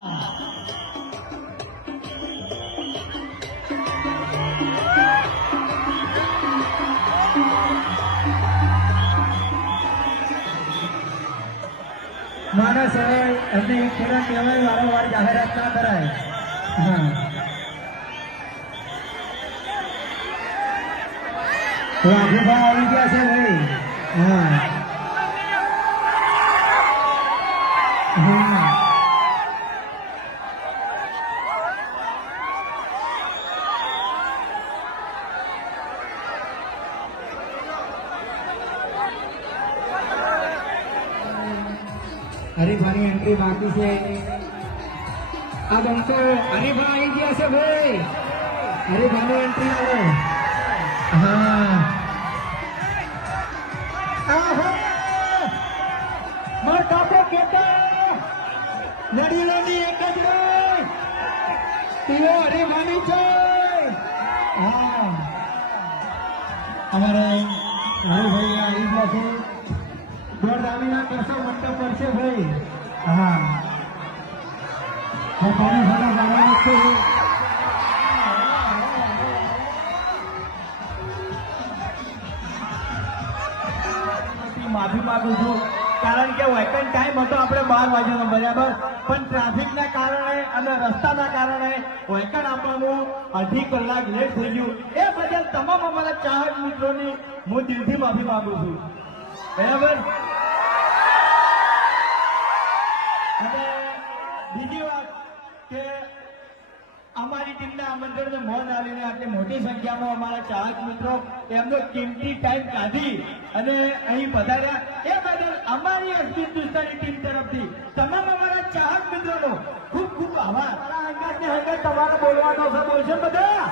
માણસ હોય એમને એક ખેડા કહેવાય, વારંવાર જાહેરાત ના કરાય. હા, વાઘુભા આવી ગયા છે ભાઈ. હા હા, હરીફાની એન્ટ્રી બાકી છે. આ બંકો હરીફા આવી ગયા છે ભાઈ. હરીફાની એન્ટ્રી આવે. હા, મોટા પે કેતા લડીલોની એક જ નહીં, તીઓ હરીફાની છે. હા, અમારે હરીભાઈ આવી ગયા છે. દોડધામીના કરશો મંડપ પર છે ભાઈ. હા, પાણી સારા ગાળા છે. માફી માંગુ છું, કારણ કે વેકન ટાઈમ હતો આપણે 12 વાગ્યાનો, બરાબર, પણ ટ્રાફિકના કારણે અને રસ્તાના કારણે વેકન આપવાનું અડધી કલાક લેટ થઈ ગયું. એ બદલ તમામ અમારા ચાહક મિત્રોની હું દિલથી માફી માંગુ છું, બરાબર. અને બીજી વાત કે અમારી ટીમના આમંત્રણને મોન આવીને આટલી મોટી સંખ્યામાં અમારા ચાહક મિત્રો એમનો કિંમતી ટાઈમ કાઢી અને અહીં પધાર્યા, એ બદલ અમારી એસપી હિન્દુસ્તાની ટીમ તરફથી તમામ અમારા ચાહક મિત્રોનો ખૂબ ખૂબ આભાર. તમારે બોલવાનો છે, બોલશે બધા?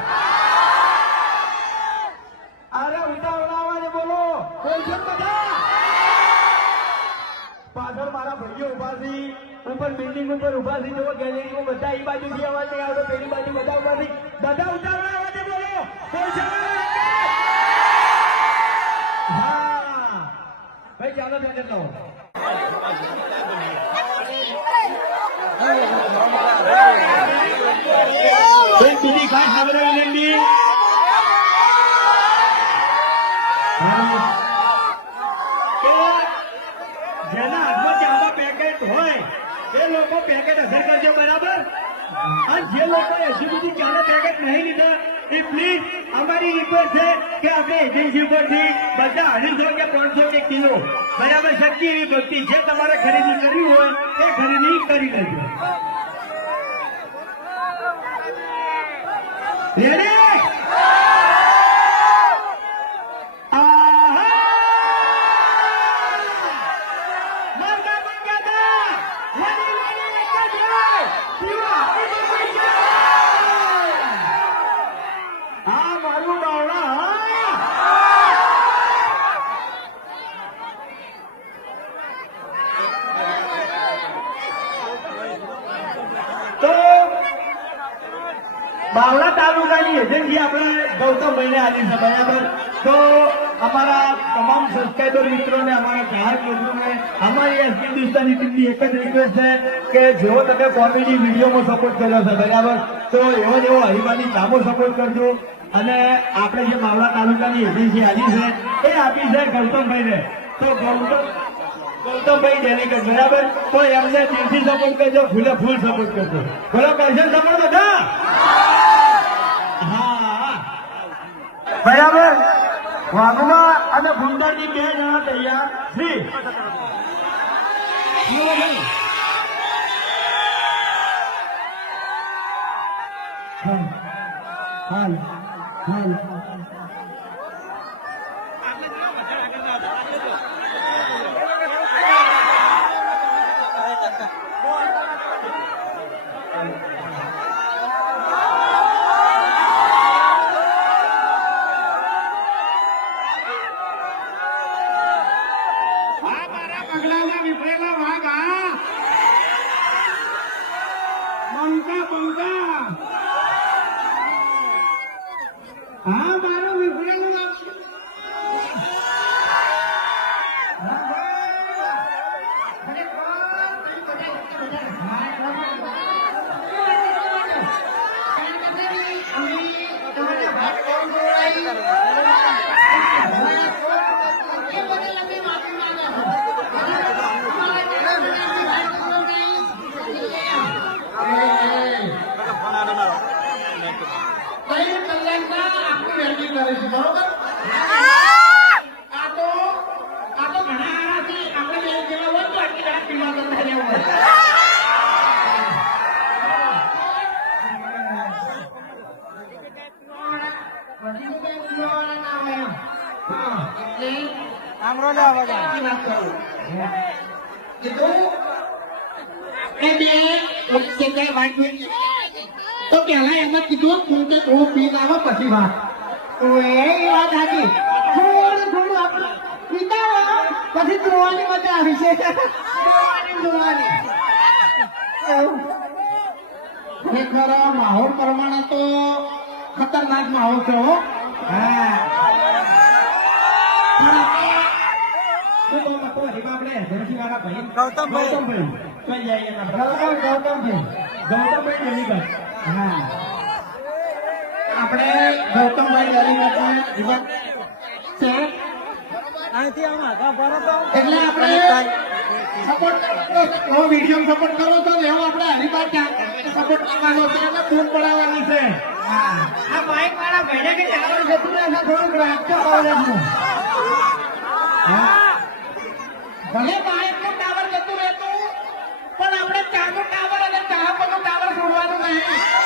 અરે ઉતાવળા અવાજે બોલો, બોલશે બધા? પાછળ મારા ભાઈઓ ઉભા છે, ઉપર બિલ્ડિંગ ઉપર ઉભા છે, જો ગેલેરીમાં બધા એ બાજુથી અવાજ નહીં આવતો, પેલી બાજુ બધા ઉભા છે, બધા ઉતાવળા અવાજે બોલો, બોલશે? હા ભાઈ, ચાલો બેઠે તો બીજી ખાસ ખબર વિનંતી, જેના હાથમાં ચાના પેકેટ હોય એ લોકો પેકેટ અસર કરજો, બરાબર. અને જે લોકો હજી સુધી ચાના પેકેટ નહીં લીધા એ પ્લીઝ અમારી રિક્વેસ્ટ છે કે આપણે એજન્સી પરથી બધા 250 કે 500 કે કિલો, બરાબર, શક્તિ એવી ભક્તિ જે તમારે ખરીદી કરવી હોય એ ખરીદી કરી લેજો. રેડી? તો બાવળા તાલુકાની એજન્સી આપણે ગૌતમભાઈને આપી છે, બરાબર. તો અમારા તમામ સબસ્ક્રાઈબર મિત્રોને, અમારા ચાહક મિત્રોને અમારી એસપી હિન્દુસ્તાની ટીમની એક જ રિક્વેસ્ટ છે કે જેવો તમે કોમેડી વિડીયોમાં સપોર્ટ કર્યો છે, બરાબર, તો એવો જેવો હરિમાની કામો સપોર્ટ કરજો. અને આપણે જે બાવળા તાલુકાની એજન્સી આવી છે એ આપી છે ગૌતમભાઈને, તો ગૌતમભાઈ ડેલિગેટ, બરાબર, તો એમને દિલથી સપોર્ટ કરજો, ફૂલે ફૂલ સપોર્ટ કરજો. બોલો, કરશે સપોર્ટ બધા? હા, બરાબર. વાઘુબા અને ભૂંડરની 2 જણા તૈયાર છે. હાલ હાલ હા, મારો વિફરેલો કરીશું બરોબર આ તો ઘણા આનાથી આપણે બે જેવા હોય તો આટલી ઘણા પીવા કરતા રહેવું હોય તો પેલા એમ જ કીધું તું કે થોડું પી લાવો પછી વાત એ વાત સાચી થોડું આપણે પીતા હો પછી જોવાની મજા આવી છે જોવાની ખરેખર માહોલ પ્રમાણે તો ખતરનાક માહોલ છે હો હા આપણે ગૌતમભાઈ એટલે આપણે સપોર્ટ વિડીયો સપોર્ટ કરો તો એવો આપણે હરિભાઈ સપોર્ટ કરવાનો છે અને ફોન પડાવવાની છે આ બાઈક વાળા ભાઈને કે ટાવર જતું રહે થોડુંક રાખજો કોલેજનું ભલે બાઈક નું ટાવર જતું રહેતું પણ આપણે ચારનું ટાવર અને ચારનું ટાવર છોડવાનું નહીં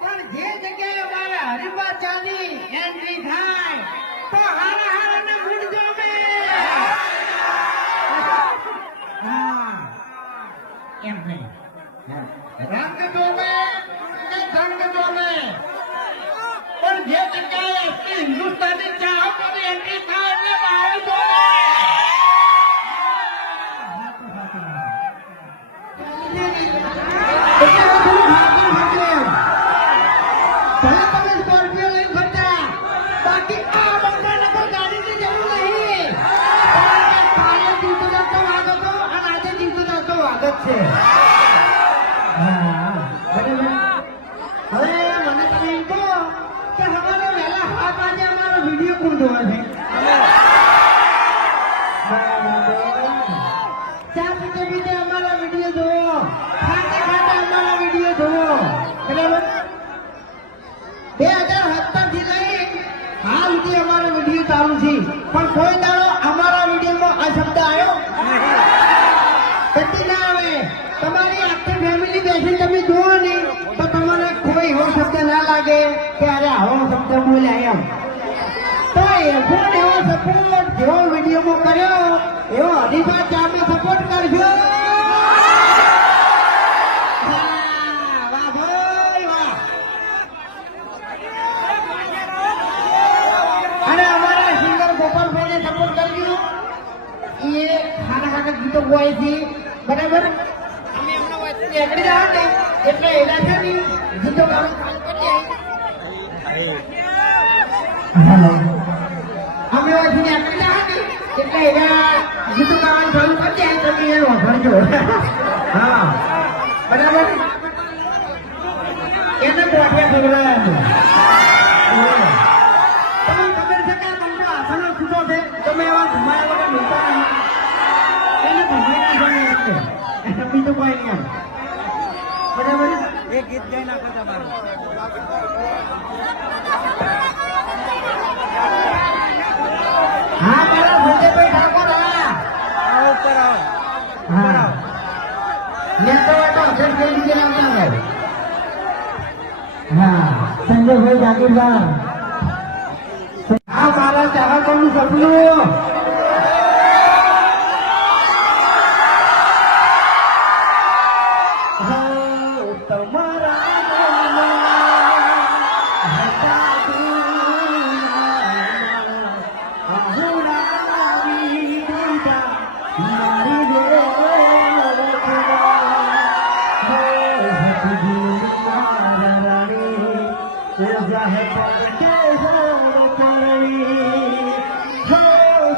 પણ જે જગ્યાએ અમારે હરિભાચાની એન્ટ્રી થાય તો હારા હારા મૂડ જોમે હા એમ નહીં રંગ જોમે ને જંગ જોમે પણ જે જગ્યાએ આપણી હિન્દુસ્તાની ચાહકોની એન્ટ્રી થાય એટલે મારે જોમે ચાલુ છે પણ કોઈ દાડો અમારા વિડીયોમાં આ શબ્દ આવ્યો કદી ના આવે તમારી આખી ફેમિલી બેસી તમે જુઓ ને તો તમને કોઈ એવો શબ્દ ના લાગે કે અરે આવો શબ્દ બોલ્યા એમ તો એવો સપોર્ટ જેવો વિડીયોમાં કર્યો એવો હરીફા ચામે સપોર્ટ કરજો ગીતો ગાય છે બરાબર અમે હમણાં નીકળી રહ્યા ને એટલે એના છે ને ગીતો ગાવાનું ચાલુ કરી અમે અહીંથી નીકળી રહ્યા ને એટલે એના ગીતો ગાવાનું ચાલુ કરી તમે એ વાપરજો હા બરાબર એને ગોઠિયા ખવડાવ્યા તમને ખબર છે કે તમને આસનો છૂટો છે તમે એવા ઘુમાયા વગર મિલતા નહીં બીજું કોઈ નહીં બરાબર એક ગીત ગાઈ નાખો તમારું હા મારા સંજયભાઈ ઠાકોર ઉપર આવો હા હા સંજયભાઈ જાગીરદાર હા મારા ચાહકોનું સપનું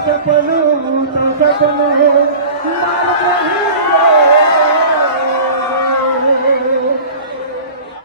સપનું તો સપનું